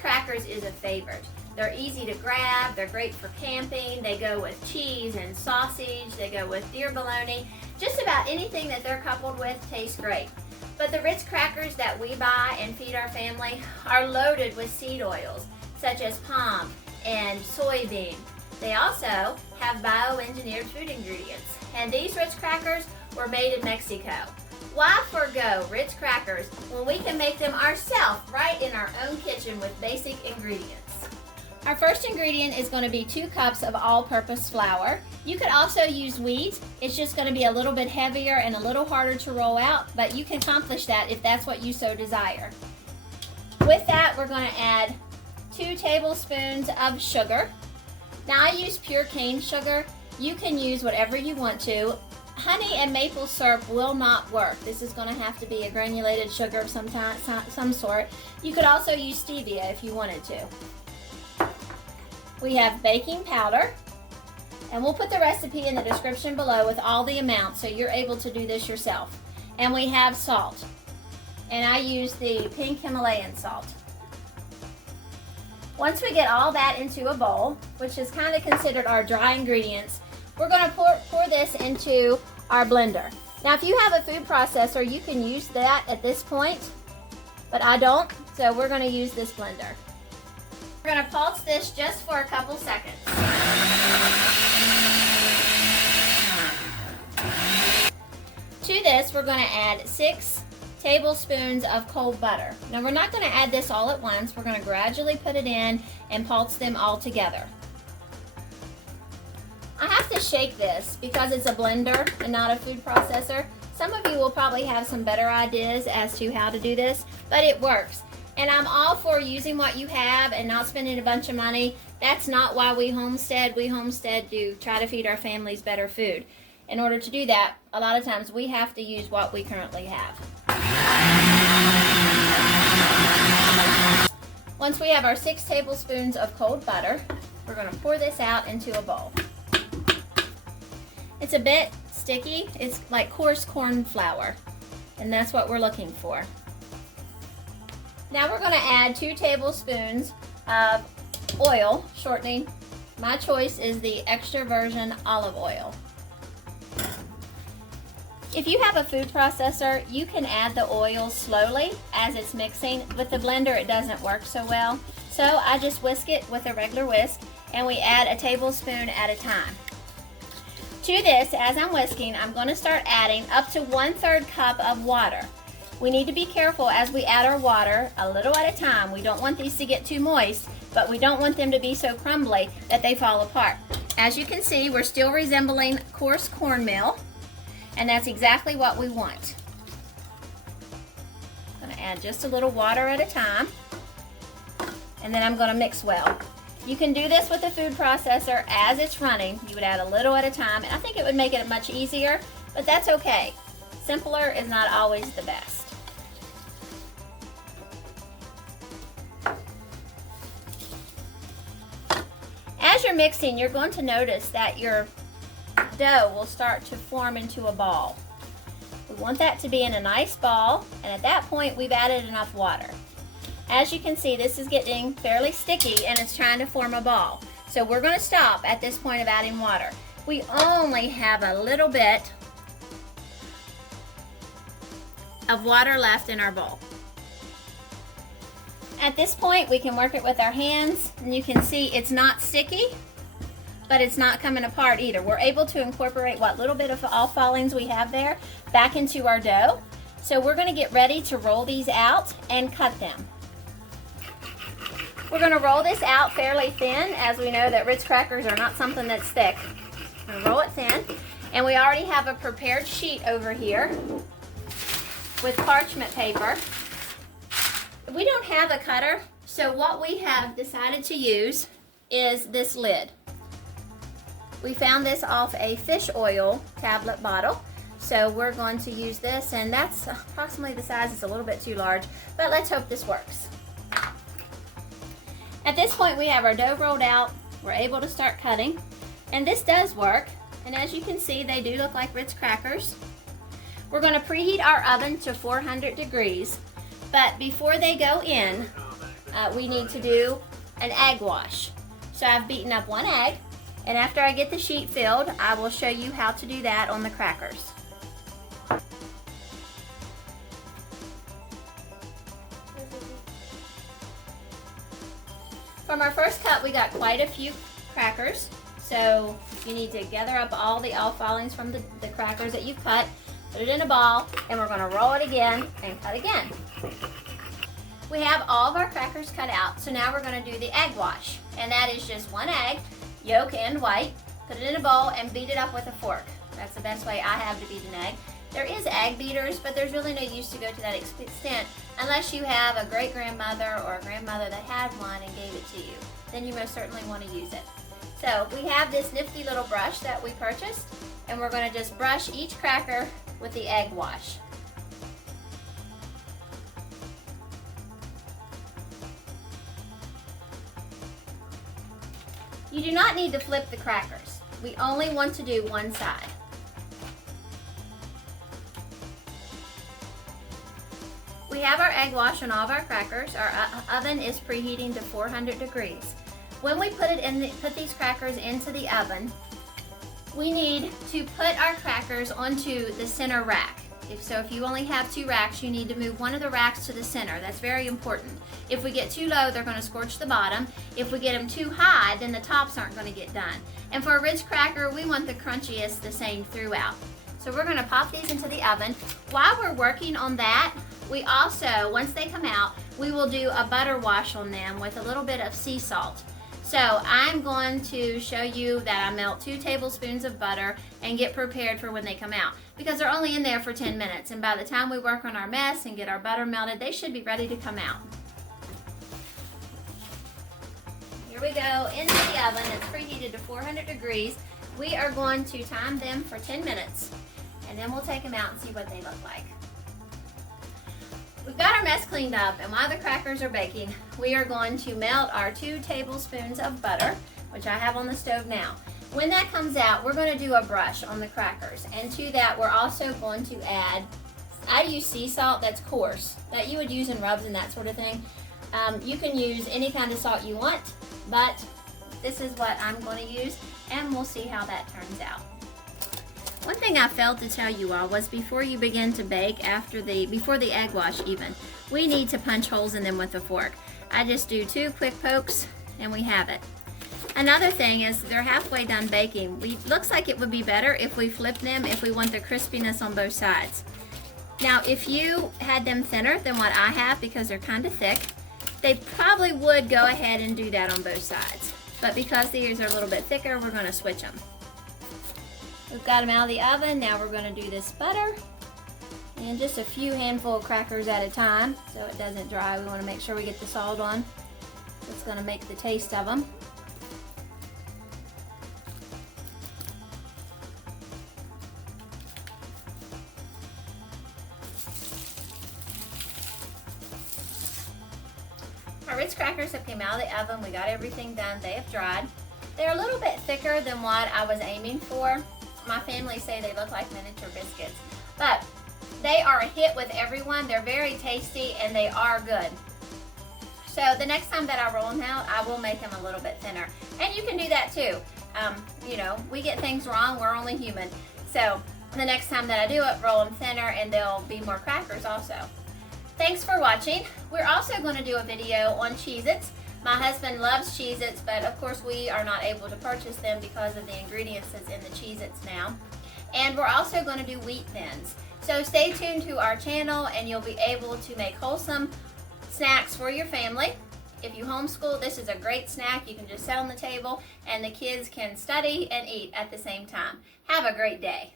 crackers is a favorite. They're easy to grab, they're great for camping, they go with cheese and sausage, they go with deer bologna. Just about anything that they're coupled with tastes great. But the Ritz crackers that we buy and feed our family are loaded with seed oils, such as palm and soybean. They also have bioengineered food ingredients. And these Ritz crackers were made in Mexico. Why forgo Ritz crackers when we can make them ourselves right in our own kitchen with basic ingredients? Our first ingredient is going to be 2 cups of all-purpose flour. You could also use wheat. It's just going to be a little bit heavier and a little harder to roll out, but you can accomplish that if that's what you so desire. With that, we're going to add 2 tablespoons of sugar. Now I use pure cane sugar. You can use whatever you want to. Honey and maple syrup will not work. This is going to have to be a granulated sugar of some sort. You could also use stevia if you wanted to. We have baking powder, and we'll put the recipe in the description below with all the amounts so you're able to do this yourself. And we have salt, and I use the pink Himalayan salt. Once we get all that into a bowl, which is kind of considered our dry ingredients, we're going to pour this into our blender. Now if you have a food processor, you can use that at this point, but I don't, so we're going to use this blender. We're going to pulse this just for a couple seconds. To this, we're going to add 6 tablespoons of cold butter. Now we're not going to add this all at once. We're going to gradually put it in and pulse them all together. I have to shake this because it's a blender and not a food processor. Some of you will probably have some better ideas as to how to do this, but it works. And I'm all for using what you have and not spending a bunch of money. That's not why we homestead. We homestead to try to feed our families better food. In order to do that, a lot of times we have to use what we currently have. Once we have our 6 tablespoons of cold butter, we're going to pour this out into a bowl. It's a bit sticky. It's like coarse corn flour, and that's what we're looking for. Now we're going to add 2 tablespoons of oil shortening. My choice is the extra virgin olive oil. If you have a food processor, you can add the oil slowly as it's mixing. With the blender, it doesn't work so well. So I just whisk it with a regular whisk, and we add a tablespoon at a time. To this, as I'm whisking, I'm going to start adding up to 1/3 cup of water. We need to be careful as we add our water, a little at a time. We don't want these to get too moist, but we don't want them to be so crumbly that they fall apart. As you can see, we're still resembling coarse cornmeal, and that's exactly what we want. I'm going to add just a little water at a time, and then I'm going to mix well. You can do this with the food processor as it's running. You would add a little at a time, and I think it would make it much easier, but that's okay. Simpler is not always the best. As you're mixing, you're going to notice that your dough will start to form into a ball. We want that to be in a nice ball, and at that point we've added enough water. As you can see, this is getting fairly sticky and it's trying to form a ball. So we're going to stop at this point of adding water. We only have a little bit of water left in our bowl. At this point, we can work it with our hands, and you can see it's not sticky, but it's not coming apart either. We're able to incorporate what little bit of off-fallings we have there back into our dough. So we're going to get ready to roll these out and cut them. We're going to roll this out fairly thin, as we know that Ritz crackers are not something that's thick. I'm going to roll it thin, and we already have a prepared sheet over here with parchment paper. We don't have a cutter, so what we have decided to use is this lid. We found this off a fish oil tablet bottle, so we're going to use this, and that's approximately the size. It's a little bit too large, but let's hope this works. At this point, we have our dough rolled out. We're able to start cutting, and this does work, and as you can see, they do look like Ritz crackers. We're going to preheat our oven to 400 degrees. But before they go in, we need to do an egg wash. So I've beaten up 1 egg, and after I get the sheet filled, I will show you how to do that on the crackers. From our first cut, we got quite a few crackers. So you need to gather up all the off-filings from the crackers that you've cut, put it in a ball, and we're gonna roll it again and cut again. We have all of our crackers cut out, so now we're gonna do the egg wash. And that is just 1 egg, yolk and white, put it in a bowl and beat it up with a fork. That's the best way I have to beat an egg. There is egg beaters, but there's really no use to go to that extent unless you have a great-grandmother or a grandmother that had one and gave it to you. Then you most certainly want to use it. So we have this nifty little brush that we purchased, and we're going to just brush each cracker with the egg wash. You do not need to flip the crackers. We only want to do one side. We have our egg wash on all of our crackers. Our oven is preheating to 400 degrees. When we put these crackers into the oven, we need to put our crackers onto the center rack. If you only have 2 racks, you need to move one of the racks to the center. That's very important. If we get too low, they're going to scorch the bottom. If we get them too high, then the tops aren't going to get done. And for a Ritz cracker, we want the crunchiest the same throughout. So we're going to pop these into the oven. While we're working on that, we also, once they come out, we will do a butter wash on them with a little bit of sea salt. So I'm going to show you that I melt 2 tablespoons of butter and get prepared for when they come out, because they're only in there for 10 minutes, and by the time we work on our mess and get our butter melted, they should be ready to come out. Here we go into the oven. It's preheated to 400 degrees. We are going to time them for 10 minutes, and then we'll take them out and see what they look like. We've got our mess cleaned up, and while the crackers are baking, we are going to melt our 2 tablespoons of butter, which I have on the stove now. When that comes out, we're going to do a brush on the crackers, and to that we're also going to add, I use sea salt that's coarse, that you would use in rubs and that sort of thing. You can use any kind of salt you want, but this is what I'm going to use, and we'll see how that turns out. One thing I failed to tell you all was before you begin to bake, before the egg wash even, we need to punch holes in them with a fork. I just do 2 quick pokes and we have it. Another thing is they're halfway done baking. Looks like it would be better if we flip them if we want the crispiness on both sides. Now if you had them thinner than what I have, because they're kind of thick, they probably would go ahead and do that on both sides. But because these are a little bit thicker, we're going to switch them. We've got them out of the oven. Now we're going to do this butter, and just a few handful of crackers at a time so it doesn't dry. We want to make sure we get the salt on. It's going to make the taste of them. Our Ritz crackers have came out of the oven. We got everything done. They have dried. They're a little bit thicker than what I was aiming for. My family say they look like miniature biscuits, but they are a hit with everyone. They're very tasty and they are good. So the next time that I roll them out, I will make them a little bit thinner. And you can do that too. You know, we get things wrong. We're only human. So the next time that I do it, roll them thinner and there'll be more crackers also. Thanks for watching. We're also going to do a video on Cheez-Its. My husband loves Cheez-Its, but of course we are not able to purchase them because of the ingredients that's in the Cheez-Its now. And we're also going to do wheat thins. So stay tuned to our channel and you'll be able to make wholesome snacks for your family. If you homeschool, this is a great snack. You can just set on the table and the kids can study and eat at the same time. Have a great day.